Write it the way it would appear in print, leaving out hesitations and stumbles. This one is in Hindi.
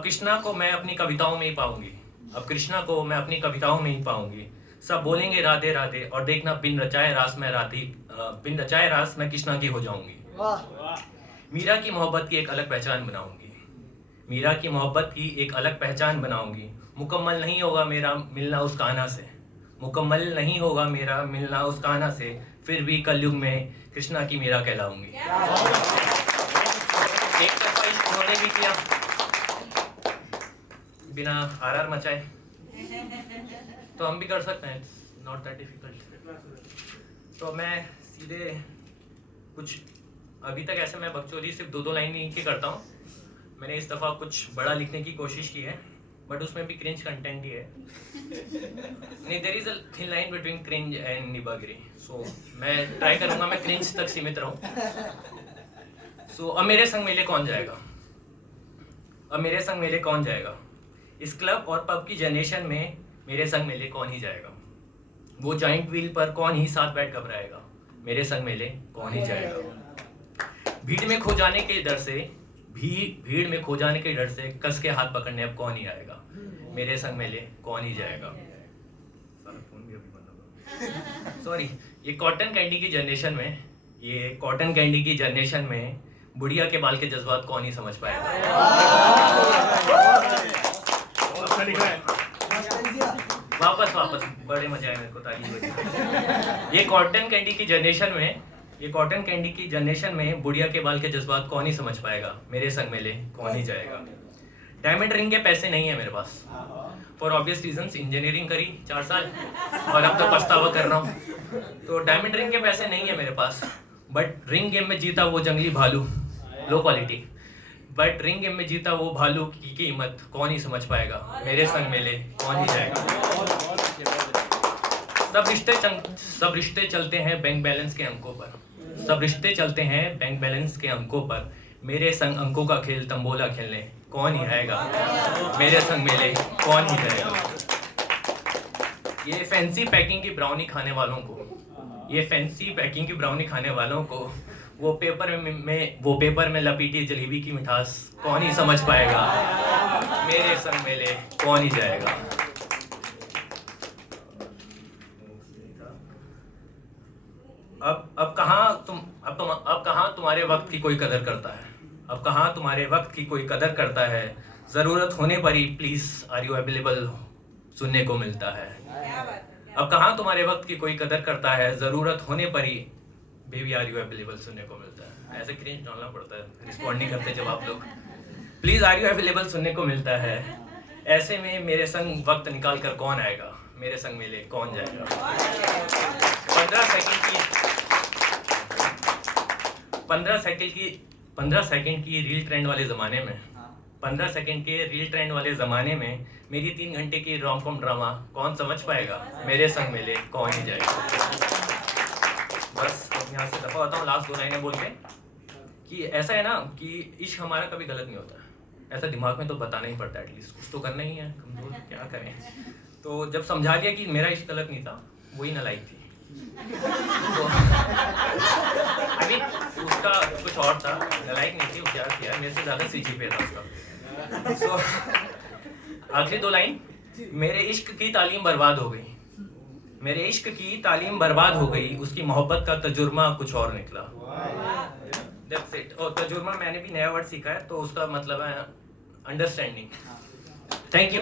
अब कृष्णा को मैं अपनी कविताओं में ही पाऊंगी, अब कृष्णा को मैं अपनी कविताओं में ही पाऊंगी। सब बोलेंगे राधे राधे और देखना बिन रचाए रास मैं कृष्णा की हो जाऊंगी। मीरा की मोहब्बत की एक अलग पहचान बनाऊंगी, मीरा की मोहब्बत की एक अलग पहचान बनाऊंगी। मुकम्मल नहीं होगा मेरा मिलना उस कान्हा से, मुकम्मल नहीं होगा मेरा मिलना उस कान्हा से, फिर भी कलयुग में कृष्णा की मीरा कहलाऊंगी। एक तरफा इश्क उन्होंने भी किया बिना आरआर मचाए, तो हम भी कर सकते हैं, इट्स नॉट दैट डिफिकल्ट। तो मैं सीधे कुछ, अभी तक ऐसे मैं बकचोदी सिर्फ दो लाइन ही की करता हूँ, मैंने इस दफ़ा कुछ बड़ा लिखने की कोशिश की है, बट उसमें भी क्रिंज कंटेंट ही है। नहीं, there is a thin line between cringe and निबागिरी, सो मैं ट्राई करूँगा मैं क्रिंज तक सीमित रहूँ। सो अब मेरे संग मेले कौन जाएगा, अब मेरे संग मेले कौन जाएगा, इस क्लब और पब की जनरेशन में मेरे संग मेले कौन ही जाएगा, वो जॉइंट व्हील पर कौन ही साथ बैठ घबराएगा, मेरे संग मेले कौन ही जाएगा। भीड़ में खो जाने के डर से, भीड़ में खो जाने के डर से कस के हाथ पकड़ने अब कौन ही आएगा, मेरे संग मेले कौन ही जाएगा। सॉरी, ये कॉटन कैंडी की जनरेशन में, ये कॉटन कैंडी की जनरेशन में बुढ़िया के बाल के जज्बात कौन ही समझ पाएगा। वापस बड़े मजा आए मेरे को ताली। ये कॉटन कैंडी की जनरेशन में, ये कॉटन कैंडी की जनरेशन में बुढ़िया के बाल के जज्बात कौन ही समझ पाएगा, मेरे संग मेले कौन ही जाएगा। डायमंड रिंग के पैसे नहीं है मेरे पास, फॉर ऑब्वियस रीजंस, इंजीनियरिंग करी 4 साल और अब तो पछतावा कर रहा हूँ, तो डायमंड रिंग के पैसे नहीं है मेरे पास। बट रिंग गेम में जीता वो जंगली भालू, low quality, but ring game में जीता वो भालू की कीमत कौन ही समझ पाएगा, मेरे संग मेले कौन ही जाएगा। सब रिश्ते चलते हैं बैंक बैलेंस के अंकों पर, सब रिश्ते चलते हैं बैंक बैलेंस के अंकों पर, मेरे संग अंकों का खेल तंबोला खेलने कौन ही आएगा, मेरे संग मेले कौन ही जाएगा। ये फैंसी पैकिंग की ब्राउनी खाने वालों को, ये फैंसी पैकिंग की ब्राउनी खाने वालों को वो पेपर में लपेटी जलेबी की मिठास कौन ही समझ पाएगा, मेरे संग मेले कौन ही जाएगा। अब कहाँ तुम्हारे वक्त की कोई कदर करता है, अब कहाँ तुम्हारे वक्त की कोई कदर करता है, जरूरत होने पर ही प्लीज आर यू अवेलेबल सुनने को मिलता है। अब कहाँ तुम्हारे वक्त की कोई कदर करता है, जरूरत होने पर ही बेबी आर यू अवेलेबल सुनने को मिलता है। ऐसे क्रिंज डालना पड़ता है, रिस्पॉन्ड नहीं करते जब आप लोग। प्लीज आर यू अवेलेबल सुनने को मिलता है, ऐसे में मेरे संग वक्त निकाल कर कौन आएगा, मेरे संग मेले कौन जाएगा। 15 सेकंड की रील ट्रेंड वाले ज़माने में, 15 सेकंड के रील ट्रेंड वाले ज़माने में मेरी 3 घंटे की रोम-कॉम ड्रामा कौन समझ पाएगा, मेरे संग मेले कौन ही जाएगा। बस यहाँ से दफा होता हूँ लास्ट 2 लाइनें बोल के, कि ऐसा है ना कि इश्क हमारा कभी गलत नहीं होता है, ऐसा दिमाग में तो बताना ही पड़ता है, एटलीस्ट कुछ तो करना ही है, कमजोर क्या करें। तो जब समझा दिया कि मेरा इश्क गलत नहीं था, वही नालायक थी, तो उसका कुछ और था, नालायक नहीं थी, वो क्या किया मेरे से ज़्यादा सीजी पे था उसका। सो आखिरी 2 लाइन, मेरे इश्क की तालीम बर्बाद हो गई, मेरे इश्क की तालीम बर्बाद हो गई, उसकी मोहब्बत का तजुर्मा कुछ और निकला। That's it। और तजुर्मा मैंने भी नया वर्ड सीखा है, तो उसका मतलब है अंडरस्टैंडिंग। Thank you.